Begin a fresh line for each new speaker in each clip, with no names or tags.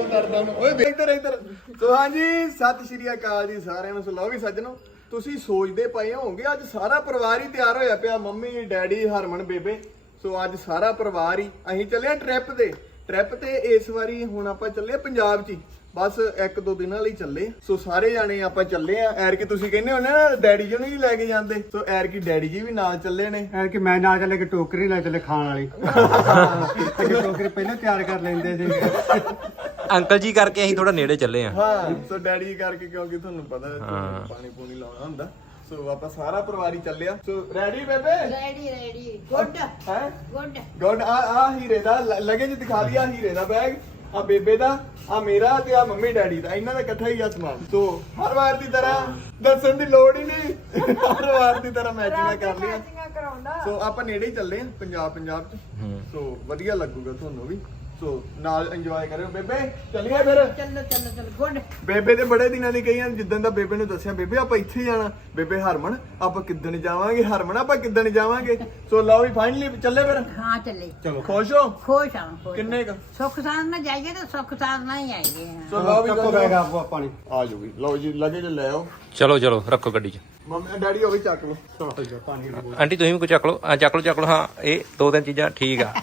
ਕਰਦਾ ਨੂੰ ਓਏ ਇੱਧਰ ਇੱਧਰ ਸੋ ਹਾਂਜੀ ਸਤਿ ਸ਼੍ਰੀ ਅਕਾਲ ਜੀ ਸਾਰਿਆਂ ਨੂੰ। ਸੋ ਲਓ ਵੀ ਸੱਜਣੋ, ਤੁਸੀਂ ਸੋਚਦੇ ਪਏ ਹੋਵੋਗੇ ਅੱਜ ਸਾਰਾ ਪਰਿਵਾਰ ਹੀ ਤਿਆਰ ਹੋਇਆ ਪਿਆ, ਮੰਮੀ ਡੈਡੀ ਹਰਮਨ ਬੇਬੇ। ਸੋ ਅੱਜ ਸਾਰਾ ਪਰਿਵਾਰ ਹੀ ਅਸੀਂ ਚੱਲੇ ਆ ਟ੍ਰਿਪ ਤੇ ਇਸ ਵਾਰੀ ਹੁਣ ਆਪਾਂ ਚੱਲੇ ਪੰਜਾਬ 'ਚ ਹੀ, ਬਸ 1-2 ਦਿਨਾਂ ਲਈ ਚੱਲੇ। ਸੋ ਸਾਰੇ ਜਾਣੇ ਆਪਾਂ ਚੱਲੇ ਆ। ਐਰ ਕਿ ਤੁਸੀਂ ਕਹਿੰਦੇ ਹੋ ਨਾ ਡੈਡੀ ਜੀ ਨੂੰ ਨਹੀਂ ਲੈ ਕੇ ਜਾਂਦੇ, ਸੋ ਐਰ ਕਿ ਡੈਡੀ ਜੀ ਵੀ ਨਾਲ ਚੱਲੇ ਨੇ।
ਐਰ ਕਿ ਮੈਂ ਨਾਲ ਚੱਲੇ ਕਿ ਟੋਕਰੀ ਨਾਲ ਚੱਲੇ ਖਾਣ ਵਾਲੀ ਟੋਕਰੀ ਪਹਿਲਾਂ ਤਿਆਰ ਕਰ ਲੈਂਦੇ ਸੀ
ਅੰਕਲ ਜੀ ਕਰਕੇ ਅਸੀਂ ਥੋੜਾ ਨੇੜੇ ਚੱਲੇ ਆ।
ਹਾਂ ਸੋ ਡੈਡੀ ਕਰਕੇ, ਕਿਉਂਕਿ ਤੁਹਾਨੂੰ ਪਤਾ ਪਾਣੀ ਪੂਣੀ ਲਾਉਣਾ ਹੁੰਦਾ। ਸੋ ਆਪਾਂ ਸਾਰਾ ਪਰਿਵਾਰ ਹੀ ਚੱਲਿਆ। ਸੋ ਰੈਡੀ ਬੇਬੇ?
ਰੈਡੀ ਗੁੱਡ
ਹੈ
ਗੁੱਡ।
ਆ ਹੀਰੇ ਦਾ ਲਗੇਜ ਦਿਖਾ ਲਿਆ, ਹੀਰੇ ਦਾ ਬੈਗ, ਆ ਬੇਬੇ ਦਾ, ਆ ਮੇਰਾ ਤੇ ਆ ਮੰਮੀ ਡੈਡੀ ਦਾ, ਇਹਨਾਂ ਦਾ ਇਕੱਠਾ ਹੀ ਆ ਸਮਾਨ। ਸੋ ਹਰ ਵਾਰ ਦੀ ਤਰ੍ਹਾਂ ਦੱਸਣ ਦੀ ਲੋੜ ਹੀ ਨਹੀਂ, ਹਰ ਵਾਰ ਦੀ ਤਰ੍ਹਾਂ ਮੈਚਿੰਗ ਕਰ ਲਿਆ। ਸੋ ਆਪਾਂ ਨੇੜੇ ਹੀ ਚੱਲੇ ਆ ਪੰਜਾਬ ਚ। ਸੋ ਵਧੀਆ ਲੱਗੂਗਾ ਤੁਹਾਨੂੰ ਵੀ। ਸੋ ਨਾਲ ਇੰਜੋਏ ਕਰਿਓ। ਬੇਬੇ ਚੱਲੀਏ ਫਿਰ?
ਚੱਲ ਗੁੱਡ।
ਬੇਬੇ ਤੇ ਬੜੇ ਦਿਨਾਂ ਦੀ ਕਹੀਆਂ, ਜਿੱਦਣ ਦਾ ਬੇਬੇ ਨੂੰ ਦੱਸਿਆ ਬੇਬੇ ਆਪਾਂ ਇੱਥੇ ਜਾਣਾ, ਬੇਬੇ ਹਰਮਨ ਆਪਾਂ ਕਿੱਦਣ ਜਾਵਾਂਗੇ, ਹਰਮਨ ਆਪਾਂ ਕਿੱਦਣ ਜਾਵਾਂਗੇ। ਸੋ ਲਓ ਵੀ ਫਾਈਨਲੀ ਚੱਲੇ ਫਿਰ।
ਹਾਂ ਚੱਲੇ।
ਚਲੋ ਖੁਸ਼ ਹੋ?
ਖੁਸ਼ ਹਾਂ।
ਕਿੰਨੇ ਕ
ਸੁੱਖ ਸਾਂਦ ਨਾਲ ਜਾਈਏ ਤਾਂ ਸੁੱਖ ਸਾਂਦ ਨਾਲ ਹੀ ਆਈਏ।
ਸੋ ਲਓ ਵੀ
ਚੱਕੋ ਬੈਗ ਆਪੋ ਪਾਣੀ
ਆ ਜੂਗੀ। ਲਓ ਜੀ ਲਗੇ ਜੇ ਲੈ ਆਓ।
ਚਲੋ ਰੱਖੋ ਗੱਡੀ 'ਚ।
ਮੰਮੀ ਡੈਡੀ ਉਹ ਵੀ ਚੱਕ ਲਓ।
ਪਾਣੀ
ਆਂਟੀ ਤੁਸੀਂ ਵੀ ਕੋਈ ਚੱਕ ਲਓ। ਚੱਕ ਲਓ। ਹਾਂ ਇਹ 2-3 ਚੀਜ਼ਾਂ ਠੀਕ ਆ।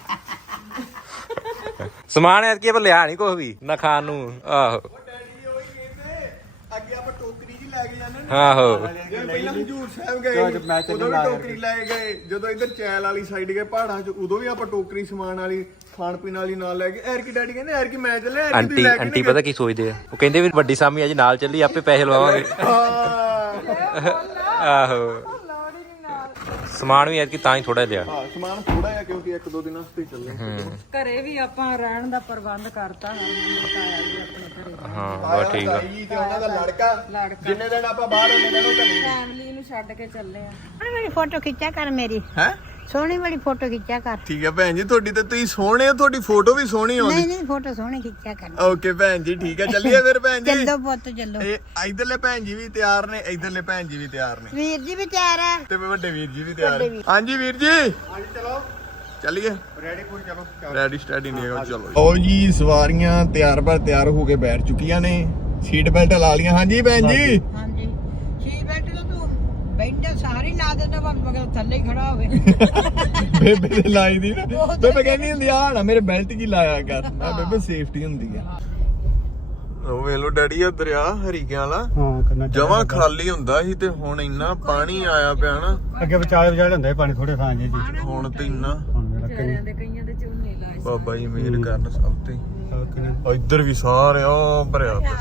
ਸਮਾਨ ਐਤਕੀ ਆਪਾਂ ਲਿਆ ਨਹੀਂ ਕੁਛ ਵੀ ਨਾ ਖਾਣ ਨੂੰ। ਆਹੋ
ਡੈਡੀ ਉਹ ਹੀ ਕਹਿੰਦੇ ਅੱਗੇ ਆਪਾਂ ਟੋਕਰੀ ਜੀ ਲੈ ਕੇ ਜਾਂਦੇ ਨੇ।
ਆਹੋ
ਪਹਿਲਾਂ ਹਜੂਰ ਸਾਹਿਬ ਗਏ ਉਦੋਂ ਵੀ ਟੋਕਰੀ ਲੈ ਗਏ, ਜਦੋਂ ਇੱਧਰ ਚੈਲ ਵਾਲੀ ਸਾਈਡ ਗਏ ਪਹਾੜਾਂ 'ਚ ਉਦੋਂ ਵੀ ਆਪਾਂ ਟੋਕਰੀ ਸਮਾਨ ਵਾਲੀ ਖਾਣ ਪੀਣ ਵਾਲੀ ਨਾਲ ਲੈ ਕੇ। ਐਰਕੀ ਡੈਡੀ ਕਹਿੰਦੇ ਐਰਕੀ ਮੈਂ ਚੱਲਿਆ, ਐਰਕੀ ਤੁਸੀਂ ਲੈ ਕੇ
ਆਂਟੀ ਪਤਾ ਕੀ ਸੋਚਦੇ ਆ, ਉਹ ਕਹਿੰਦੇ ਵੀ ਵੱਡੀ ਸਾਮੀ ਅੱਜ ਨਾਲ ਚੱਲੀ ਆਪੇ ਪੈਸੇ ਲਵਾਵਾਂਗੇ। ਆਹੋ ਸਮਾਨ ਵੀ ਐਤਕੀ ਤਾਂ ਹੀ ਥੋੜਾ ਲਿਆ।
ਹਾਂ ਸਮਾਨ ਥੋੜਾ ਜਿਹਾ, ਕਿਉਂਕਿ 1-2 ਦਿਨਾਂ ਵਾਸਤੇ ਚੱਲੇ।
ਘਰੇ ਵੀ ਆਪਾਂ ਰਹਿਣ ਦਾ ਪ੍ਰਬੰਧ ਕਰਤਾ ਬਤਾਇਆ ਜੀ ਆਪਣੇ ਘਰੇ।
ਹਾਂ ਬਸ ਠੀਕ ਆ।
ਤਾਈ ਤੇ ਉਹਨਾਂ ਦਾ ਲੜਕਾ ਜਿੰਨੇ ਦਿਨ ਆਪਾਂ ਬਾਹਰ ਹੁੰਦੇ ਨੇ ਉਹ ਘਰੇ।
ਫੈਮਿਲੀ ਨੂੰ ਛੱਡ ਕੇ ਚੱਲੇ ਆ।
ਮੇਰੀ ਫੋਟੋ ਖਿੱਚਿਆ ਕਰ, ਮੇਰੀ
ਹੈ
ਸੋਹਣੀ ਵਾਲੀ ਫੋਟੋ ਖਿੱਚਿਆ ਕਰ।
ਠੀਕ ਹੈ ਭੈਣ ਜੀ, ਤੁਹਾਡੀ ਤੇ ਤੁਸੀਂ ਸੋਹਣੇ ਹੋ, ਤੁਹਾਡੀ ਫੋਟੋ ਵੀ ਸੋਹਣੀ ਆਉਂਦੀ।
ਨਹੀਂ ਫੋਟੋ ਸੋਹਣੀ ਖਿੱਚਿਆ ਕਰ।
ਓਕੇ ਭੈਣ ਜੀ ਠੀਕ ਹੈ, ਚੱਲੀਏ ਫਿਰ ਭੈਣ ਜੀ।
ਚੱਲੋ ਪੁੱਤ ਚੱਲੋ।
ਇਹ ਇਧਰਲੇ ਭੈਣ ਜੀ ਵੀ ਤਿਆਰ ਨੇ, ਇਧਰਲੇ ਭੈਣ ਜੀ ਵੀ ਤਿਆਰ ਨੇ,
ਵੀਰ ਜੀ ਵੀ ਤਿਆਰ ਹੈ
ਤੇ ਵੱਡੇ ਵੀਰ ਜੀ ਵੀ ਤਿਆਰ ਨੇ। ਹਾਂਜੀ ਵੀਰ ਜੀ
ਹਾਂਜੀ ਚਲੋ
ਚੱਲੀਏ।
ਰੈਡੀ ਪੂਰੀ ਚਲੋ
ਰੈਡੀ ਸਟੈਡੀ ਨਹੀਂ ਹੈਗਾ। ਚਲੋ ਓ ਜੀ ਸਵਾਰੀਆਂ ਤਿਆਰ ਹੋ ਕੇ ਬੈਠ ਚੁੱਕੀਆਂ ਨੇ, ਸੀਟ ਬੈਲਟ ਲਾ ਲੀਆਂ। ਹਾਂਜੀ ਭੈਣ ਜੀ।
ਹਾਂਜੀ ਸੀਟ ਬੈਲਟ ਤਾਂ ਤੂੰ ਬੈਠਾ ਸਾਰੀ ਲਾ ਦੇਣਾ, ਮਗਰ ਥੱਲੇ ਹੀ ਖੜਾ ਹੋਵੇ।
ਬੇਬੇ ਦੇ ਲਾਈ ਦੀ ਨਾ, ਬੇਬੇ ਕਹਿੰਦੀ ਹੁੰਦੀ ਆ ਨਾ ਮੇਰੇ ਬੈਲਟ ਜੀ ਲਾਇਆ ਕਰ। ਮੈਂ ਬੇਬੇ ਸੇਫਟੀ ਹੁੰਦੀ ਆ। ਉਹ ਵੇਖ ਲੋ ਡੈਡੀ ਆ ਦਰਿਆ ਹਰੀਕਿਆਂ ਵਾਲਾ
ਹਾਂ ਕਰਨਾ
ਜਮਾਂ ਖਾਲੀ ਹੁੰਦਾ ਸੀ ਤੇ ਹੁਣ ਇੰਨਾ ਪਾਣੀ ਆਇਆ ਪਿਆ ਨਾ।
ਅੱਗੇ ਵਿਚਾਲੇ ਹੁੰਦਾ ਪਾਣੀ ਥੋੜੇ ਥਾਂ ਜੀ
ਹੁਣ ਤੇ ਇੰਨਾ।
ਹੁਣ ਮੇਰਾ
ਕਈਆਂ ਦੇ ਝੋਨੇ ਲਾਏ।
ਬਾਬਾ ਜੀ ਮਿਹਰ ਕਰਨ ਸਭ ਤੇ।
ਕਈ
ਇੱਧਰ ਵੀ ਸਾਰੇ ਆ ਭਰਿਆ ਪਿਆ।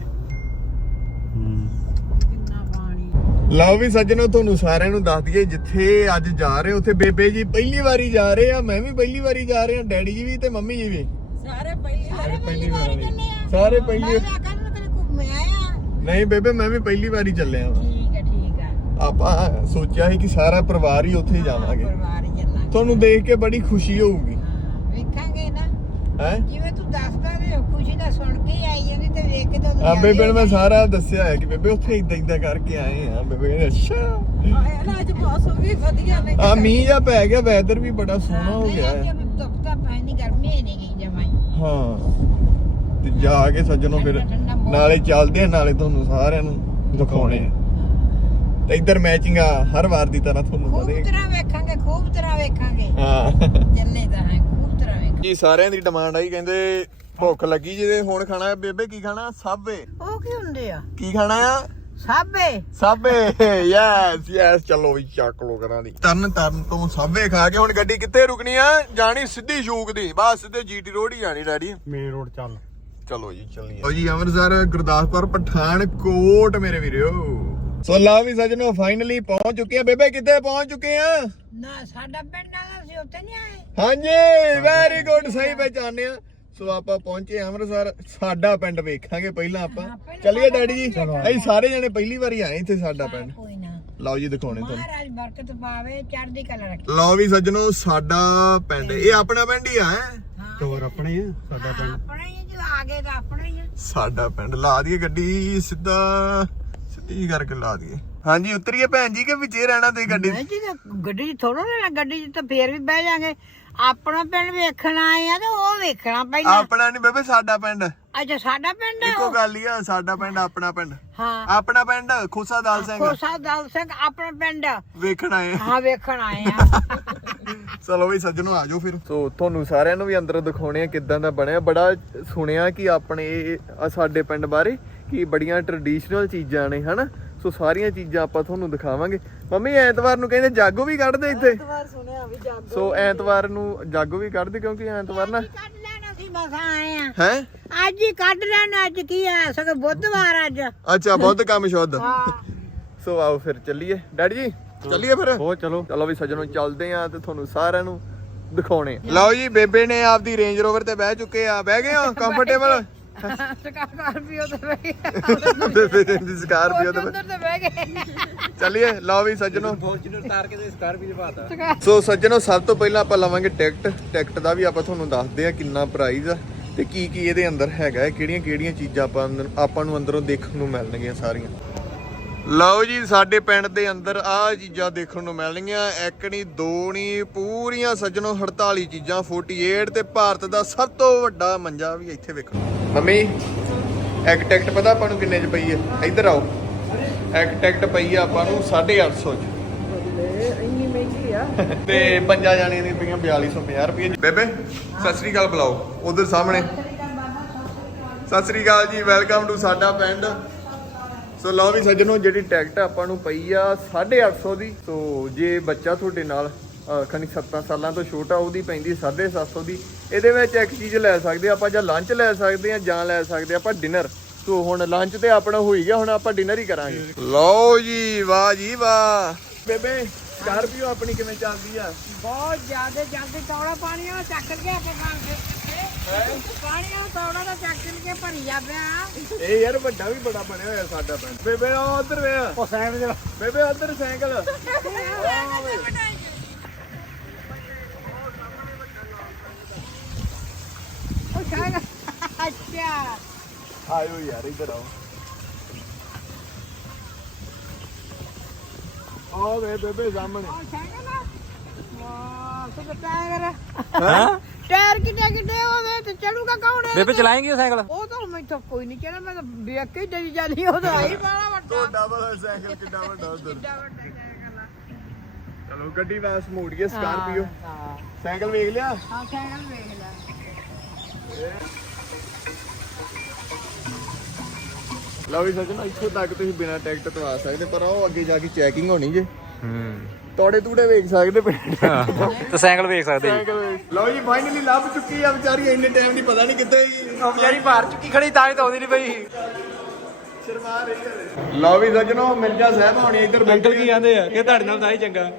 ਕਿੰਨਾ ਪਾਣੀ।
ਲਓ ਵੀ ਸੱਜਣੋ, ਤੁਹਾਨੂੰ ਸਾਰਿਆਂ ਨੂੰ ਦੱਸ ਦਈਏ ਜਿੱਥੇ ਅੱਜ ਜਾ ਰਹੇ ਉੱਥੇ ਬੇਬੇ ਜੀ ਪਹਿਲੀ ਵਾਰੀ ਜਾ ਰਹੇ ਆ, ਮੈਂ ਵੀ ਪਹਿਲੀ ਵਾਰੀ ਜਾ ਰਿਹਾ, ਡੈਡੀ ਜੀ ਵੀ ਤੇ ਮੰਮੀ ਜੀ ਵੀ
ਸਾਰੇ ਪਹਿਲੀ
ਪਹਿਲੀ ਵਾਰ
ਸਾਰੇ ਪਹਿਲੀ।
ਮੈਂ ਕਹਿੰਦਾ ਕਦੇ ਘੁੰਮਿਆ ਆ।
ਨਹੀਂ ਬੇਬੇ ਮੈਂ ਵੀ ਪਹਿਲੀ ਵਾਰੀ ਚੱਲਿਆ ਵਾਂ।
ਠੀਕ ਆ।
ਆਪਾਂ ਸੋਚਿਆ ਸੀ ਕਿ ਸਾਰਾ ਪਰਿਵਾਰ ਹੀ ਉੱਥੇ ਜਾਵਾਂਗੇ।
ਪਰਿਵਾਰ ਹੀ ਚੱਲਾਂਗੇ।
ਤੁਹਾਨੂੰ ਦੇਖ ਕੇ ਬੜੀ ਖੁਸ਼ੀ ਹੋਊਗੀ।
ਵੇਖਾਂਗੇ ਨਾ
ਹੈ
ਜਿਵੇਂ ਤੂੰ ਦੱਸਦਾ ਤੇ ਖੁਸ਼ੀ ਦਾ ਸੁਣ ਕੇ ਆਈ ਜਾਂਦੀ ਤੇ ਵੇਖ ਕੇ ਤਾਂ
ਆ ਬੇਬੇ ਨੂੰ ਮੈਂ ਸਾਰਾ ਦੱਸਿਆ ਹੈ ਕਿ ਬੇਬੇ ਉੱਥੇ ਇਦਾਂ ਕਰਕੇ ਆਏ ਆ। ਬੇਬੇ ਕਹਿੰਦੇ ਅੱਛਾ।
ਆਇਆ ਨਾ ਅੱਜ ਮੌਸਮ ਵੀ ਵਧੀਆ ਨੇ।
ਆ ਮੀਂਹ ਜਿਹਾ ਪੈ ਗਿਆ, ਵੈਦਰ ਵੀ ਬੜਾ ਸੋਹਣਾ ਹੋ ਗਿਆ ਹੈ।
ਧੁੱਪ ਤਾਂ ਪੈਣੀ, ਗਰਮੀ ਨਹੀਂ ਗਈ ਜਮਾਈ।
ਹਾਂ ਤੇ ਜਾ ਕੇ ਸੱਜਣੋ ਫਿਰ ਨਾਲੇ ਚੱਲਦੇ ਆ, ਨਾਲੇ ਤੁਹਾਨੂੰ ਸਾਰਿਆਂ ਨੂੰ ਦਿਖਾਉਣੇ ਆ। ਤੇ ਇੱਧਰ ਮੈਚਿੰਗ ਆ ਹਰ ਵਾਰ ਦੀ ਤਰ੍ਹਾਂ ਤੁਹਾਨੂੰ
ਖੂਬ
ਪਤਾ
ਤਰ੍ਹਾਂ ਵੇਖਾਂਗੇ, ਖੂਬ ਤਰ੍ਹਾਂ ਵੇਖਾਂਗੇ।
ਹਾਂ
ਚੱਲੇ ਤਾਂ ਹੈ, ਖੂਬ ਤਰ੍ਹਾਂ ਵੇਖਾਂਗੇ।
ਜੀ ਸਾਰਿਆਂ ਦੀ ਡਿਮਾਂਡ ਆਈ, ਕਹਿੰਦੇ ਭੁੱਖ ਲੱਗੀ ਜਿਹਦੇ ਹੁਣ ਖਾਣਾ। ਬੇਬੇ ਕੀ ਖਾਣਾ? ਸਾਬੇ।
ਉਹ ਕੀ ਹੁੰਦੇ ਆ?
ਕੀ ਖਾਣਾ ਆ?
ਸਾਬੇ
ਯੈਸ ਚਲੋ ਵੀ ਚੱਕ ਲੋ ਕਰਾਂ ਦੀ। ਤਰਨ ਤੋਂ ਸਾਬੇ ਖਾ ਕੇ ਹੁਣ ਗੱਡੀ ਕਿੱਥੇ ਰੁਕਣੀ ਆ? ਜਾਣੀ ਸਿੱਧੀ ਸ਼ੂਕ ਦੀ, ਬਸ ਸਿੱਧੇ ਜੀਟੀ ਰੋਡ ਹੀ ਜਾਣੀ ਡੈਡੀ।
ਮੇਨ ਰੋਡ ਚੱਲ।
ਚਲੋ ਜੀ ਚੱਲੀਏ। ਲਓ ਜੀ ਅੰਮ੍ਰਿਤਸਰ, ਗੁਰਦਾਸਪੁਰ, ਪਠਾਨਕੋਟ ਮੇਰੇ ਵੀਰੋ। ਸੋ ਲਾ ਵੀ ਸੱਜਣੋ ਫਾਈਨਲੀ ਪਹੁੰਚ ਚੁੱਕੇ ਆ। ਬੇਬੇ ਕਿੱਥੇ ਪਹੁੰਚ ਚੁੱਕੇ ਆ?
ਨਾ ਸਾਡਾ ਪਿੰਡ ਵਾਲਾ ਸੀ, ਉੱਥੇ ਨਹੀਂ ਆਏ।
ਹਾਂਜੀ ਵੈਰੀ ਗੁੱਡ, ਸਹੀ ਪਹਿਚਾਨੇ ਆ। ਸੋ ਆਪਾਂ ਪਹੁੰਚੇ ਅੰਮ੍ਰਿਤਸਰ, ਸਾਡਾ ਪਿੰਡ ਵੇਖਾਂਗੇ ਪਹਿਲਾਂ ਆਪਾਂ। ਚੱਲੀਏ ਡੈਡੀ ਜੀ, ਅਸੀਂ ਸਾਰੇ ਜਣੇ ਪਹਿਲੀ ਵਾਰੀ ਆਏ ਇੱਥੇ ਸਾਡਾ ਪਿੰਡ।
ਕੋਈ ਨਾ,
ਲਓ ਜੀ ਦਿਖਾਉਣੇ ਤੁਹਾਨੂੰ।
ਮਹਾਰਾਜ ਬਰਕਤ ਪਾਵੇ, ਚੜ੍ਹਦੀ ਕਲਾ ਰੱਖੇ।
ਲਓ ਵੀ ਸੱਜਣੋ ਸਾਡਾ ਪਿੰਡ, ਇਹ ਆਪਣਾ ਪਿੰਡ ਹੀ ਆ।
ਟੋਰ ਆਪਣੇ ਆ ਸਾਡਾ ਪਿੰਡ।
ਆਪਣਾ ਹੀ ਜੋ ਆ ਗਏ ਤਾਂ ਆਪਣਾ ਹੀ ਆ।
ਸਾਡਾ ਪਿੰਡ। ਲਾ ਦਈਏ ਗੱਡੀ ਸਿੱਧੀ ਕਰਕੇ ਲਾ ਦਈਏ। ਹਾਂਜੀ ਉਤਰੀਏ ਭੈਣ ਜੀ ਕਿ ਵਿੱਚੇ ਰਹਿਣਾ ਤੇ ਗੱਡੀ?
ਨਹੀਂ ਜੀ, ਗੱਡੀ 'ਚ ਥੋੜਾ ਲੈਣਾ, ਗੱਡੀ 'ਚ ਤਾਂ ਫੇਰ ਵੀ ਬਹਿ ਜਾਾਂਗੇ। ਆਪਣਾ ਪਿੰਡ ਵੇਖਣ ਆਏ ਆ ਤੇ ਉਹ ਵੇਖਣਾ ਪਹਿਲਾਂ।
ਆਪਣਾ ਨਹੀਂ ਬੇਬੇ, ਸਾਡਾ ਪਿੰਡ।
ਅੱਛਾ ਸਾਡਾ ਪਿੰਡ ਹੈ
ਇੱਕੋ ਗੱਲ ਹੀ ਆ, ਸਾਡਾ ਪਿੰਡ ਆਪਣਾ ਪਿੰਡ,
ਹਾਂ
ਆਪਣਾ ਪਿੰਡ ਖੋਸਾ ਦਾਲ ਸਿੰਘ
ਖੋਸਾ ਦਲ ਸਿੰਘ ਆਪਣਾ ਪਿੰਡ
ਵੇਖਣ ਆਏ ਆ।
ਹਾਂ ਵੇਖਣ ਆਏ ਆ
ਚਲੋ ਬਈ ਸੱਜਣੋ ਆ ਜਾਓ ਫਿਰ। ਸੋ ਤੁਹਾਨੂੰ ਸਾਰਿਆਂ ਨੂੰ ਵੀ ਅੰਦਰ ਦਿਖਾਉਣੇ ਆ ਕਿੱਦਾਂ ਦਾ ਬਣਿਆ। ਬੜਾ ਸੁਣਿਆ ਕਿ ਆਪਣੇ ਸਾਡੇ ਪਿੰਡ ਬਾਰੇ ਕਿ ਬੜੀਆਂ ਟ੍ਰੈਡੀਸ਼ਨਲ ਚੀਜ਼ਾਂ ਨੇ ਹਨਾ। ਸੋ ਸਾਰੀਆਂ ਚੀਜ਼ਾਂ ਆਪਾਂ ਤੁਹਾਨੂੰ ਦਿਖਾਵਾਂਗੇ। ਮੰਮੀ ਐਤਵਾਰ ਨੂੰ ਕਹਿੰਦੇ ਜਾਗੋ ਵੀ ਕੱਢਦੇ ਇੱਥੇ।
ਸੁਣਿਆ ਵੀ ਜਾਗੋ
ਸੋ ਐਤਵਾਰ ਨੂੰ ਜਾਗੋ ਵੀ ਕੱਢਦੇ ਕਿਉਂਕਿ ਐਤਵਾਰ ਨਾ
ਕੱਢ ਲੈਣਾ ਸੀ ਮਸਾਂ ਆਏ ਆ
ਹੈ।
ਅੱਜ ਹੀ ਕੱਢ ਲੈਣਾ। ਅੱਜ ਕੀ ਹੈ ਸਗੋਂ ਬੁੱਧਵਾਰ ਅੱਜ
ਅੱਛਾ ਬਹੁਤ ਕੰਮ ਸ਼ੁੱਧ।
ਹਾਂ
ਸੋ ਆਓ ਫਿਰ ਚੱਲੀਏ ਡੈਡੀ ਜੀ, ਚੱਲੀਏ ਫਿਰ।
ਹੋ ਚਲੋ
ਚਲੋ ਵੀ ਸੱਜਣੋ ਚੱਲਦੇ ਆ ਤੇ ਤੁਹਾਨੂੰ ਸਾਰਿਆਂ ਨੂੰ ਦਿਖਾਉਣੇ। ਲਓ ਜੀ ਬੇਬੇ ਨੇ ਆਪਦੀ ਰੇਂਜ ਰੋਵਰ ਤੇ ਬਹਿ ਚੁੱਕੇ ਆ। ਬਹਿ ਗਏ ਹੋ ਕੰਫਰਟੇਬਲ?
ਸਕਾਰਪੀਓ ਤੇ ਬਹਿ ਗਏ
ਬੇਬੇ ਦੀ ਸਕਾਰਪੀਓ ਤੇ
ਉਧਰ ਤੇ ਬਹਿ ਗਏ
ਚੱਲੀਏ। ਲਓ ਵੀ ਸੱਜਣੋ
ਫੋਰਚੂਨਰ ਤਾਰ ਕੇ ਤੇ ਸਕਾਰਪੀਓ ਪਾਤਾ।
ਸੋ ਸੱਜਣੋ ਸਭ ਤੋਂ ਪਹਿਲਾਂ ਆਪਾਂ ਲਵਾਂਗੇ ਟਿਕਟ। ਟਿਕਟ ਦਾ ਵੀ ਆਪਾਂ ਤੁਹਾਨੂੰ ਦੱਸਦੇ ਆ ਕਿੰਨਾ ਪ੍ਰਾਈਸ ਆ ਤੇ ਕੀ ਕੀ ਇਹਦੇ ਅੰਦਰ ਹੈਗਾ ਹੈ, ਕਿਹੜੀਆਂ ਕਿਹੜੀਆਂ ਚੀਜ਼ਾਂ ਆਪਾਂ ਨੂੰ ਅੰਦਰੋਂ ਦੇਖਣ ਨੂੰ ਮਿਲਣਗੀਆਂ ਸਾਰੀਆਂ। ਲਓ ਜੀ ਸਾਡੇ ਪਿੰਡ ਦੇ ਅੰਦਰ ਆਹ ਚੀਜ਼ਾਂ ਦੇਖਣ ਨੂੰ ਮਿਲਣਗੀਆਂ। ਇੱਕ ਨਹੀਂ ਦੋ ਨਹੀਂ ਪੂਰੀਆਂ ਸੱਜਣੋ 48 ਚੀਜ਼ਾਂ 48 ਤੇ ਭਾਰਤ ਦਾ ਸਭ ਤੋਂ ਵੱਡਾ ਮੰਜਾ ਵੀ ਇੱਥੇ ਵੇਖੋ। ਮੰਮੀ ਇੱਕ ਟਿਕਟ ਪਤਾ ਆਪਾਂ ਨੂੰ ਕਿੰਨੇ ਚ ਪਈ ਹੈ? ਇੱਧਰ ਆਓ। ਇੱਕ ਟਿਕਟ ਪਈ ਆ ਆਪਾਂ ਨੂੰ 850 ਚ
ਇੰਨੀ ਮਹਿੰਗੀ ਆ
ਤੇ ਪੰਜਾਂ ਜਾਣੀਆਂ ਦੀਆਂ ਪਈਆਂ 4250 ਰੁਪਏ। ਬੇਬੇ ਸਤਿ ਸ੍ਰੀ ਅਕਾਲ ਬੁਲਾਓ ਉਧਰ ਸਾਹਮਣੇ। ਸਤਿ ਸ੍ਰੀ ਅਕਾਲ ਜੀ, ਵੈਲਕਮ ਟੂ ਸਾਡਾ ਪਿੰਡ। ਸੋ ਲਓ ਵੀ ਸੱਜਣੋ ਜਿਹੜੀ ਟਿਕਟ ਆਪਾਂ ਨੂੰ ਪਈ ਆ 850 ਦੀ। ਸੋ ਜੇ ਬੱਚਾ ਤੁਹਾਡੇ ਨਾਲ ਖਣੀ 7 ਸਾਲਾਂ ਤੋਂ ਛੋਟਾ ਉਹਦੀ ਪੈਂਦੀ 750 ਦੀ। ਇਹਦੇ ਵਿੱਚ ਇੱਕ ਚੀਜ਼ ਲੈ ਸਕਦੇ ਆਪਾਂ, ਜਾਂ ਲੰਚ ਲੈ ਸਕਦੇ ਆ ਜਾਂ ਲੈ ਸਕਦੇ ਆਪਾਂ ਡਿਨਰ। ਸੋ ਹੁਣ ਲੰਚ ਤੇ ਆਪਣਾ ਹੋ ਹੀ ਗਿਆ, ਹੁਣ ਆਪਾਂ ਡਿਨਰ ਹੀ ਕਰਾਂਗੇ। ਲਓ ਜੀ ਵਾਹ ਜੀ ਵਾਹ। ਬੇਬੇ ਸਕਾਰਪੀਓ ਆਪਣੀ ਕਿਵੇਂ ਚੱਲਦੀ ਆ?
ਬਹੁਤ ਜ਼ਿਆਦਾ ਜਲਦੀ ਤੌੜਾ ਪਾਣੀ ਆ ਚੱਕ ਕੇ ਆਪਾਂ ਨਾਲ ਪਾਣੀ ਆ ਤੌੜਾ ਦਾ ਚੱਕ ਕੇ ਭਰੀ ਜਾ ਪਿਆ।
ਇਹ ਯਾਰ ਵੱਡਾ ਵੀ ਬੜਾ ਬਣਿਆ ਹੋਇਆ ਸਾਡਾ ਪਿੰਡ। ਬੇਬੇ ਉਹ ਉਧਰ ਵੇ,
ਉਹ ਸਾਈਡ ਦੇ
ਬੇਬੇ ਉਧਰ ਸਾਈਕਲ।
ਉਹ ਸਾਈਕਲ ਅੱਛਾ
ਆਇਓ ਯਾਰ ਇੱਧਰ ਆਓ। ਆਓ ਵੇ ਬੇਬੇ ਸਾਹਮਣੇ।
ਉਹ ਸਾਈਕਲ ਵਾਹ ਸੋ ਟਾਇਰ
ਹਾਂ
ਟਾਇਰ ਕਿੱਡੇ ਕਿੱਡੇ ਹੋਵੇ ਤੇ ਚੜੂਗਾ ਕੌਣ?
ਬੇਬੇ ਚਲਾਏਂਗੀ ਉਹ ਸਾਈਕਲ?
ਉਹ ਤਾਂ ਮੈਥੋਂ ਕੋਈ ਨਹੀਂ ਚੜਾ। ਮੈਂ ਤਾਂ ਵੇਖ ਕੇ ਡਰੀ ਜਾਂਦੀ। ਉਹ ਤਾਂ ਆਈ ਬਾਲਾ ਵੱਡਾ
ਤੁਹਾਡਾ ਵਾਲਾ ਸਾਈਕਲ ਕਿੱਡਾ ਵੱਡਾ ਉਧਰ।
ਵੱਡਾ ਸਾਈਕਲ ਆ।
ਚਲੋ ਗੱਡੀ ਵਾਸ ਮੋੜ ਗਈ ਸਕਾਰਪੀਓ।
ਹਾਂ
ਸਾਈਕਲ ਵੇਖ ਲਿਆ?
ਹਾਂ ਸਾਈਕਲ ਵੇਖ ਲੈ।
ਲਓ ਵੀ ਸੱਜਣੋ ਇੱਥੋਂ ਤੱਕ ਤੁਸੀਂ ਬਿਨਾਂ ਟਿਕਟ ਤੋਂ ਆ ਸਕਦੇ, ਪਰ ਉਹ ਅੱਗੇ ਜਾ ਕੇ ਚੈਕਿੰਗ ਹੋਣੀ ਜੇ। ਤੋੜੇ ਤੂੜੇ ਵੇਖ ਸਕਦੇ
ਤੇ ਸਾਈਕਲ ਵੇਖ ਸਕਦੇ ਜੀ।
ਲਓ ਜੀ ਫਾਈਨਲੀ ਲੱਭ ਚੁੱਕੀ ਆ ਵਿਚਾਰੀ। ਇੰਨੇ ਟਾਈਮ ਦੀ ਪਤਾ ਨਹੀਂ ਕਿੱਥੇ ਗਈ।
ਉਹ ਵਿਚਾਰੀ ਬਾਹਰ ਚੁੱਕੀ ਖੜੀ ਤਾਂ ਹੀ ਤਾਂ ਆਉਂਦੀ ਨਹੀਂ ਪਈ।
ਸ਼ਰਮਾ ਰਹੀ ਹੈ। ਲਓ ਵੀ ਸੱਜਣੋ ਮਿਰਜ਼ਾ ਸਾਹਿਬ ਹੋਣੀ ਇੱਧਰ
ਅੰਕਲ ਕੀ ਕਹਿੰਦੇ ਆ ਕਿ ਤੁਹਾਡੇ ਨਾਲ ਤਾਂ ਹੀ ਚੰਗਾ।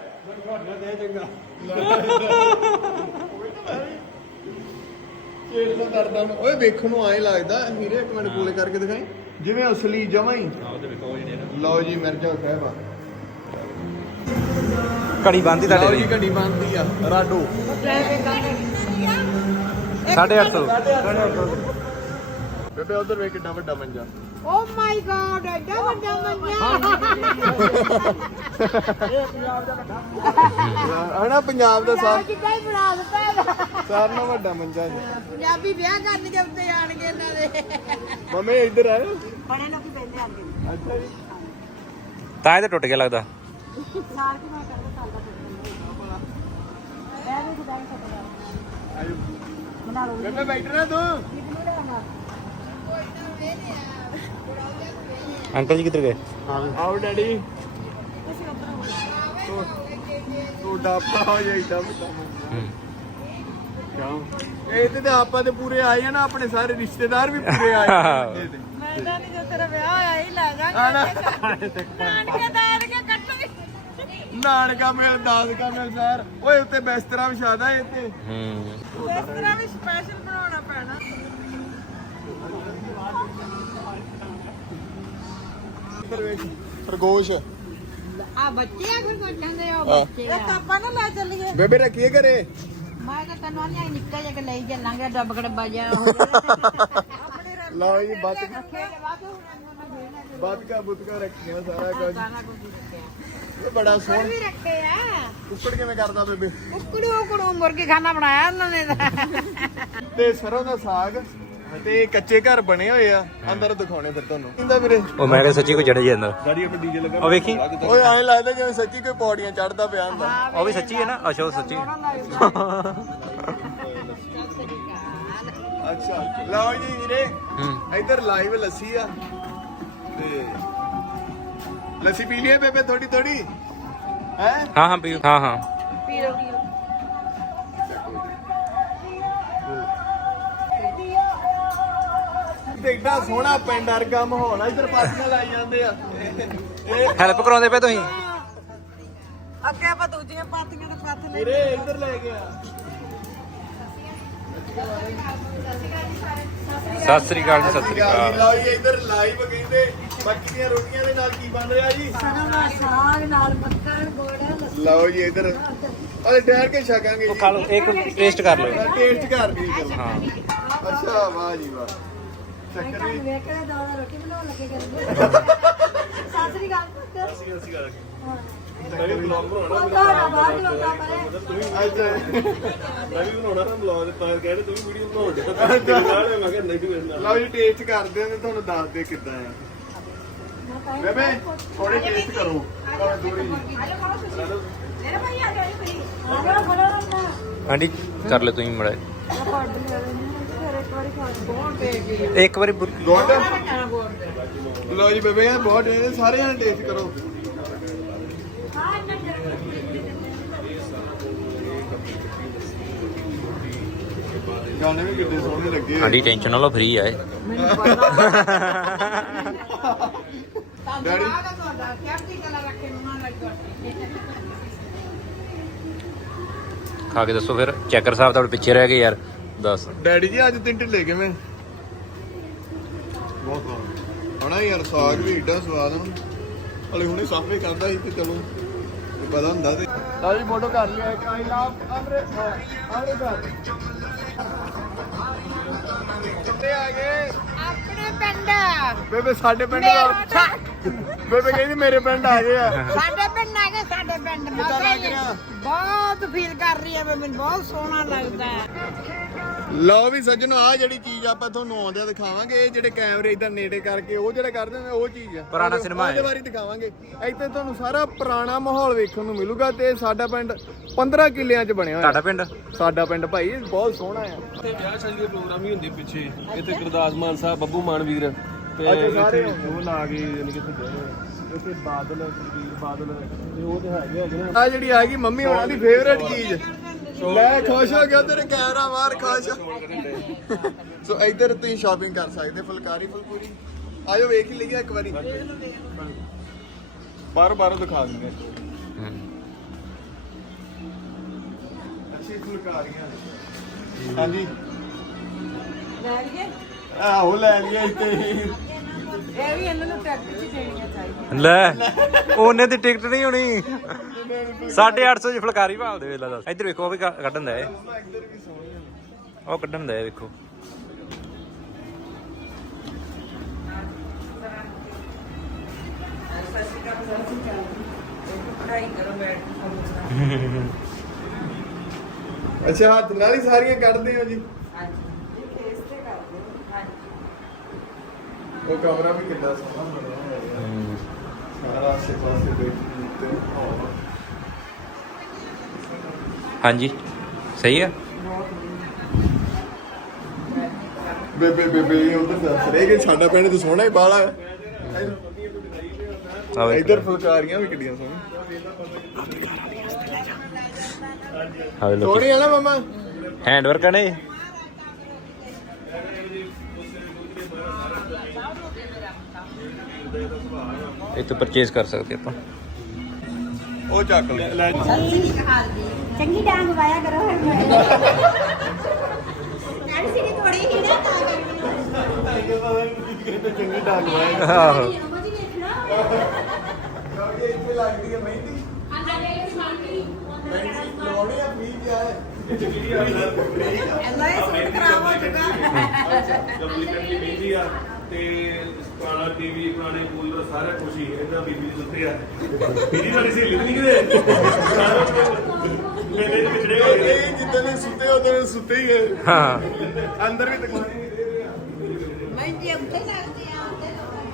ਛੇੜ ਤੋਂ ਡਰਦਾ ਮੈਂ। ਓਏ ਵੇਖਣ ਨੂੰ ਐਂ ਲੱਗਦਾ ਹੀਰੇ, ਇੱਕ ਮਿੰਟ ਕੋਲੇ ਕਰਕੇ ਦਿਖਾਈ ਜਿਵੇਂ ਅਸਲੀ ਜਮਾਂ ਹੀ। ਲਓ ਜੀ ਮਿਰਜ਼ਾ ਸਾਹਿਬ ਆ।
ਘੜੀ ਬੰਦੀ
ਲਓ
ਤੁਹਾਡੇ
ਜੀ
ਦੀ
ਘੜੀ ਬੰਦੀ ਆ ਰਾਡੋ
850।
ਬੇਬੇ ਉਧਰ ਵੇਖ ਕਿੰਨਾ ਵੱਡਾ ਮੰਜਾ।
ਓ ਮਾਈ ਗॉड ਐਡਾ ਵੱਡਾ ਮੰਜਾ।
ਹਨਾ ਪੰਜਾਬ ਦਾ
ਕਿੱਦਾਂ ਹੀ ਬਣਾ ਦਿੱਤਾ।
ਸਾਰਿਆਂ ਨਾਲੋਂ ਵੱਡਾ ਮੰਜਾ ਜੀ।
ਪੰਜਾਬੀ ਵਿਆਹ ਕਰਨ ਦੇ ਉੱਤੇ ਆਣਗੇ ਇਹਨਾਂ ਦੇ।
ਮੰਮੀ ਇੱਧਰ ਆਇਓ।
ਬੜੇ ਲੋਕੀ ਬੈਠੇ ਆਣਗੇ।
ਅੱਛਾ ਜੀ।
ਤਾਂ ਇਹ ਤਾਂ ਟੁੱਟ ਗਿਆ ਲੱਗਦਾ।
ਸਾਰ ਕੀ ਮੈਂ ਕਰਦਾ ਚੱਲਦਾ ਫਿਰਦਾ। ਇਹ ਵੀ ਕਿਦਾਂ ਸਕਦਾ।
ਆਇਓ
ਬਣਾ ਲਓ।
ਬੇਬੇ ਬੈਠਣਾ ਤੂੰ।
ਕਿਹਨੂੰ ਲੈਣਾ?
ਅੰਕਲ ਜੀ ਕਿੱਧਰ ਗਏ?
ਆਓ ਡੈਡੀ।
ਤੁਸੀਂ ਉੱਪਰ ਹੋ।
ਤੁਹਾਡਾ ਆਪਾ ਹੋ ਜਾਈਦਾ ਵੱਡਾ ਮੰਜਾ। ਇਹ ਤੇ ਆਪਾਂ ਤੇ ਪੂਰੇ ਆਏ ਆ ਨਾ, ਆਪਣੇ ਸਾਰੇ ਰਿਸ਼ਤੇਦਾਰ ਵੀ ਪੂਰੇ ਆਏ ਆ।
ਮੈਂ ਤਾਂ ਨਹੀਂ ਜੋ ਤੇਰਾ ਵਿਆਹ ਹੋਇਆ ਹੀ ਲੈ ਜਾਾਂਗੇ ਨਾਨਕੇ ਦਾਦ ਕੇ ਕੱਟੋ।
ਨਾਨਕਾ ਮਿਲ ਦਾਦਕਾ ਮਿਲ ਸਾਰ। ਓਏ ਉੱਤੇ ਬਿਸਤਰਾ ਵਿਛਾਦਾ ਇਹ ਤੇ।
ਇਸ ਤਰ੍ਹਾਂ ਵੀ ਸਪੈਸ਼ਲ ਬਣਾਉਣਾ ਪੈਣਾ।
ਖਰਗੋਸ਼
ਆ ਬੱਚੇ ਆ ਫਿਰ ਕੋਈ ਕਹਿੰਦੇ ਆ ਬੱਚੇ
ਇਹ ਕਾਪਾ ਨਾ ਲੈ ਚੱਲੀਏ।
ਬੇਬੇ ਰੱਖੀਏ ਘਰੇ।
ਮੈਂ ਤਾਂ ਤੈਨੂੰ ਨਹੀਂ ਨਿੱਕਾ ਜਿਹਾ ਕਿ ਲਈ ਚੱਲਾਂਗੇ ਡੱਬ ਗੜਬਾ ਜਿਹਾ ਹੋ ਜਾਣਾ।
ਲਓ ਜੀ ਬਤਕਾ
ਖੇਡ ਵਾਧੂ ਉਹਨਾਂ
ਬਤਕਾ ਬੁਤਕਾ ਰੱਖੀਆਂ ਸਾਰਾ ਕੁਝ।
ਗਾਣਾ ਕੁਝ ਰੱਖਿਆ।
ਇਹ ਬੜਾ ਸੋਹਣਾ।
ਵੀ ਰੱਖੇ ਆ।
ਕੁੱਕੜ ਕਿਵੇਂ ਕਰਦਾ ਬੇਬੇ?
ਉਕੜੂ ਉਕੜੂ ਮੁਰਗੀ ਖਾਨਾ ਬਣਾਇਆ ਉਹਨਾਂ ਨੇ ਤਾਂ।
ਤੇ ਸਰੋਂ ਦਾ ਸਾਗ ਤੇ ਕੱਚੇ ਘਰ ਬਣੇ ਹੋਏ ਆ ਅੰਦਰ ਦਿਖਾਉਣੇ ਫਿਰ ਤੁਹਾਨੂੰ ਕਹਿੰਦਾ ਵੀਰੇ
ਉਹ ਮੈਂ ਕਿਹਾ ਸੱਚੀ ਕੋਈ ਚੜ ਜਾਂਦਾ
ਗਾੜੀ ਆਪੇ ਡੀਜੇ ਲੱਗਾ
ਉਹ ਵੇਖੀ
ਓਏ ਐਂ ਲੱਗਦਾ ਜਿਵੇਂ ਸੱਚੀ ਕੋਈ ਪੌੜੀਆਂ ਚੜਦਾ ਪਿਆ ਹੁੰਦਾ
ਉਹ ਵੀ ਸੱਚੀ ਹੈ ਨਾ ਅੱਛਾ ਉਹ ਸੱਚੀ
ਅੱਛਾ ਲਓ ਜੀ ਵੀਰੇ ਇੱਧਰ ਲਾਈਵ ਲੱਸੀ ਆ ਤੇ ਲੱਸੀ ਪੀ ਲਈਏ ਬੇਬੇ ਥੋੜੀ ਥੋੜੀ ਹੈ
ਹਾਂ ਹਾਂ ਪੀਓ ਹਾਂ ਹਾਂ
ਤੇ ਏਡਾ ਸੋਹਣਾ ਪਿੰਡ ਵਰਗਾ ਮਾਹੌਲ ਆ ਇੱਧਰ ਪਾਰਟੀਆਂ ਲਾਈ ਜਾਂਦੇ ਆ ਇਹ
ਹੈਲਪ ਕਰਾਉਂਦੇ ਪਏ ਤੁਸੀਂ
ਅੱਗੇ ਆਪਾਂ ਦੂਜੀਆਂ ਪਾਤੀਆਂ ਦੇ ਪੱਤ ਲੈ
ਵੀਰੇ ਇੱਧਰ ਲੈ ਗਿਆ
ਸਤਿ ਸ੍ਰੀ ਅਕਾਲ ਜੀ ਸਤਿ ਸ੍ਰੀ ਅਕਾਲ
ਲਓ ਜੀ ਇੱਧਰ ਲਾਈਵ ਕਹਿੰਦੇ ਮੱਕੀ ਦੀਆਂ ਰੋਟੀਆਂ ਦੇ ਨਾਲ ਕੀ ਬਣ ਰਿਹਾ ਜੀ
ਸਾਗ ਨਾਲ ਮੱਖਣ ਗੁੜ
ਲਓ ਜੀ ਇੱਧਰ ਅਰੇ ਠਹਿਰ ਕੇ ਛਕਾਂਗੇ
ਉਹ ਖਾ ਲਓ ਇੱਕ ਟੇਸਟ ਕਰ ਲਓ
ਟੇਸਟ ਕਰ ਲਈ ਚਲੋ
ਹਾਂ
ਅੱਛਾ ਵਾਹ ਜੀ ਵਾਹ ਚੱਕਰ ਵੀ
ਵੇਖ ਕੇ ਦਾਦਾ ਰੋਟੀ ਬਣਾਉਣ ਲੱਗੇ ਕਰਦੇ ਸਾਸਰੀ ਗੱਲ ਪੁੱਤ
ਮੈਂ ਵੀ ਬਲੌਗ ਬਣਾਉਣਾ
ਉਹ ਤਾਂ ਬਾਹਰ ਹੀ ਹੁੰਦਾ ਪਰੇ
ਅੱਛਾ
ਮੈਂ ਵੀ ਬਣਾਉਣਾ ਨਾ ਬਲੌਗ ਤਾਂ ਕਹਿੰਦੇ ਤੂੰ ਵੀ ਵੀਡੀਓ ਬਣਾਉਣ ਦੇ ਤੇਰੇ ਨਾਲ ਮੈਂ ਕਿਹਾ ਨਹੀਂ ਮੇਰੇ ਨਾਲ
ਲਓ ਜੀ ਟੇਸਟ ਕਰਦੇ ਆਂ ਤੇ ਤੁਹਾਨੂੰ ਦੱਸਦੇ ਕਿੱਦਾਂ ਆ ਬੇਬੇ ਥੋੜੇ ਟੇਸਟ ਕਰੋ ਭਾਵੇਂ ਥੋੜੀ ਜਿਹੀ
ਮੇਰੇ ਭਾਈ ਆ ਜਾਈ ਫਰੀ ਆ ਜਾ ਫੜੋ ਨਾ
ਆਂਟੀ ਕਰ ਲੈ ਤੁਸੀਂ ਮੜਾ
ਆ ਪੱਡ ਲੈ ਲੈਣੀ ਫਿਰ ਇੱਕ ਵਾਰੀ ਖਾ ਬਹੁਤ ਦੇ ਗਈ
ਇੱਕ ਵਾਰੀ
ਗੁੱਡ ਲਓ ਜੀ ਬੇਬੇ ਯਾਰ ਬਹੁਤ ਟੇਸਟ ਸਾਰੇ ਜਣੇ ਟੇਸਟ ਕਰੋ
ਹਾਂ ਇੰਨਾ
ਗਾਣੇ ਵੀ ਕਿੰਨੇ ਸੋਹਣੇ ਲੱਗੇ ਹੋਏ।
ਆਂਟੀ ਟੈਨਸ਼ਨ ਨਾ ਲਓ ਫ੍ਰੀ ਆ ਇਹ
ਮੈਨੂੰ ਪਤਾ
ਡੈਡੀ
ਤੁਹਾਡਾ ਕਿਹੜੀ ਗੱਲ ਰੱਖੇ ਮਨਾਂ ਲੱਗ
ਖਾ ਕੇ ਦੱਸੋ ਫਿਰ ਚੈਕਰ ਸਾਹਿਬ ਤੁਹਾਡੇ ਪਿੱਛੇ ਰਹਿ ਗਏ ਯਾਰ ਦੱਸ
ਡੈਡੀ ਜੀ ਅੱਜ ਤਿੰਨ ਢਿੱਲੇ ਕਿਵੇਂ ਬਹੁਤ ਸਵਾਦ ਹਣਾ ਯਾਰ ਸਾਗ ਵੀ ਏਡਾ ਸਵਾਦ ਆ ਹਲੇ ਹੁਣੇ ਸਾਫੇ ਕਰਦਾ ਸੀ ਤੇ ਚਲੋ ਪਤਾ ਹੁੰਦਾ ਤੇ ਲਓ ਜੀ ਫੋਟੋ ਕਰ ਲਿਆ ਇੱਕ ਆਈ ਲਵ ਅੰਮ੍ਰਿਤਸਰ ਕਿੱਥੇ ਆ ਗਏ
ਆਪਣੇ ਪਿੰਡ
ਬੇਬੇ ਸਾਡੇ ਪਿੰਡ ਦਾ ਬੇਬੇ ਕਹਿੰਦੀ ਮੇਰੇ ਪਿੰਡ ਆ ਗਏ ਆ
ਸਾਡੇ ਪਿੰਡ ਆ ਗਏ ਸਾਡੇ ਪਿੰਡ
ਕਿੱਦਾਂ ਲੱਗ ਰਿਹਾ?
ਬਹੁਤ ਫੀਲ ਕਰ ਰਹੀ ਹੈ ਮੈਨੂੰ ਬਹੁਤ ਸੋਹਣਾ ਲੱਗਦਾ ਹੈ
ਲਓ ਵੀ ਸੱਜਣੋ ਆ ਜਿਹੜੀ ਚੀਜ਼ ਆਪਾਂ ਤੁਹਾਨੂੰ ਆਉਂਦਿਆਂ ਦਿਖਾਵਾਂਗੇ ਇਹ ਜਿਹੜੇ ਕੈਮਰੇ ਇਦਾਂ ਨੇੜੇ ਕਰਕੇ ਉਹ ਜਿਹੜਾ ਕਰਦੇ ਨੇ ਉਹ ਚੀਜ਼ ਆ
ਪੁਰਾਣਾ ਸਿਨੇਮਾ ਹੈ।
ਉਹਦੇ ਬਾਰੇ ਦਿਖਾਵਾਂਗੇ ਇੱਥੇ ਤੁਹਾਨੂੰ ਸਾਰਾ ਪੁਰਾਣਾ ਮਾਹੌਲ ਵੇਖਣ ਨੂੰ ਮਿਲੂਗਾ ਤੇ ਸਾਡਾ ਪਿੰਡ 15 ਕਿੱਲਿਆਂ 'ਚ ਬਣਿਆ
ਤੁਹਾਡਾ
ਹੋਇਆ
ਪਿੰਡ
ਸਾਡਾ ਪਿੰਡ ਭਾਈ ਬਹੁਤ ਸੋਹਣਾ ਆ
ਇੱਥੇ ਵਿਆਹ ਸ਼ਾਦੀ ਦੇ ਪ੍ਰੋਗਰਾਮ ਹੀ ਹੁੰਦੇ ਪਿੱਛੇ ਇੱਥੇ ਗੁਰਦਾਸ ਮਾਨ ਸਾਹਿਬ ਬੱਬੂ ਮਾਨ ਵੀਰ ਤੇ
ਅੱਛਾ, ਸਾਰੇ
ਇੱਥੇ ਉਹ ਲਾ ਕੇ ਯਾਨੀ ਕਿ ਇੱਥੇ ਬਾਦਲ ਸੁਖਬੀਰ ਬਾਦਲ ਤੇ ਉਹ ਤੇ ਹੈਗੇ ਨਾ
ਆ ਜਿਹੜੀ ਆ ਗਈ ਮੰਮੀ ਹੋਣਾ ਦੀ ਫੇਵਰੇਟ ਚੀਜ਼ ਮੈਂ ਖੁਸ਼ ਹੋ ਗਿਆ ਤੇਰੇ ਕੈਮਰਾ ਮਾਰ ਖੁਸ਼ ਸੋ ਇੱਧਰ ਤੁਸੀਂ ਸ਼ਾਪਿੰਗ ਕਰ ਸਕਦੇ ਫੁਲਕਾਰੀ ਫੁਲਪੂਰੀ ਆਜੋ ਵੇਖ ਹੀ ਲਈਏ ਇੱਕ ਵਾਰੀ ਬਾਹਰੋਂ ਦਿਖਾ ਦਿੰਦੇ ਅੱਛੀ ਫੁਲਕਾਰੀਆਂ ਨੇ। ਹਾਂਜੀ
ਲੈ ਲਈਏ
ਆਹੋ ਲੈ ਲਈਏ ਇੱਥੇ
ਇਹ ਵੀ ਇਹਨਾਂ ਨੂੰ ਟੈਕਟ 'ਚ ਦੇਣੀਆਂ ਚਾਹੀਦੀਆਂ
ਲੈ ਉਹਨੇ ਦੀ ਟਿਕਟ ਨਹੀਂ ਹੋਣੀ 850 ਚ ਫੁਲਕਾਰੀ ਭਾਲਦੇ ਵੇਲਾ ਦੱਸ ਇੱਧਰ ਵੇਖੋ ਉਹ ਵੀ ਕੱਢਣ ਦਾ ਉਹ ਕੱਢਣ ਦਾ ਵੇਖੋ
ਅੱਛਾ ਹੱਥ ਨਾਲ ਹੀ ਸਾਰੀਆਂ ਕੱਢਦੇ ਹੋ ਜੀ ਉਹ ਕਮਰਾ ਵੀ ਕਿੰਨਾ ਸੋਹਣਾ ਬਣਿਆ ਹੋਇਆ ਹੈ ਸਾਰਾ ਆਸੇ ਪਾਸੇ ਬੈਠੀ ਤੇ
ਹਾਂਜੀ ਸਹੀ ਆ
ਬੇਬੇ ਉਧਰ ਦੱਸ ਰਹੇ ਕਿ ਸਾਡਾ ਪਿੰਡ ਤਾਂ ਸੋਹਣਾ ਹੀ ਬਾਲਾ ਹੈ
ਆਵੇ
ਇੱਧਰ ਫੁਲਕਾਰੀਆਂ ਵੀ ਕਿੱਡੀਆਂ ਸੋਹਣੀਆਂ
ਆਵੇ ਲੋਕੀ
ਸੋਹਣੀ ਆ ਨਾ ਮਮਾ
ਹੈਂਡ ਵਰਕ ਨੇ ਇਹ ਤੋਂ ਪਰਚੇਸ ਕਰ ਸਕਦੇ ਆਪਾਂ
ਉਹ ਚੱਕ ਲੈ
ਚੰਗੀ ਡਾਂਗ ਵਾਇਆ ਕਰੋ ਫਿਰ ਨਾੜੀ ਸਿੱਧੀ ਥੋੜੀ ਹੀ ਨਾ
ਚੰਗੀ ਡਾਂਗ ਵਾਏ
ਆਹੋ
ਮਜੀ ਦੇਖਣਾ
ਇੱਥੇ ਲੱਗਦੀ ਹੈ ਮਹਿੰਦੀ ਲਵਾਉਣੀ ਆ ਵੀ ਗਿਆ ਹੈ
ਐਲਾ ਇਹ ਸੂਟ ਖਰਾਬ ਹੋ ਚੁੱਕਾ
ਡੁਪਲੀਕੇਟਲੀ ਮਹਿੰਦੀ ਆ ਤੇ ਪੁਰਾਣਾ ਟੀਵੀ ਪੁਰਾਣੇ ਕੂਲਰ ਸਾਰਾ ਕੁਝ ਹੀ ਇਹਨਾਂ ਬੀਬੀ ਦੇ ਉੱਤੇ ਆ ਬੀਬੀ ਵਾਲੀ ਸਹੇਲੀ ਨਹੀਂ ਕਿਤੇ ਮੇਰੇ ਵਿਛੜੇ ਹੋਏ ਨੇ
ਇਹ ਜਿੱਦਾਂ ਦੇ ਸੁੱਤੇ ਉਹਦੇ ਸੁੱਤੇ ਹੀ ਹੈ
ਹਾਂ
ਅੰਦਰ ਵੀ ਦਿਖਾਉਣੇ ਨਹੀਂ ਦੇ ਰਹੇ ਆ
ਨਹੀਂ ਜੇ ਉੱਤੇ ਲੱਗਦੇ ਆ ਉੱਤੇ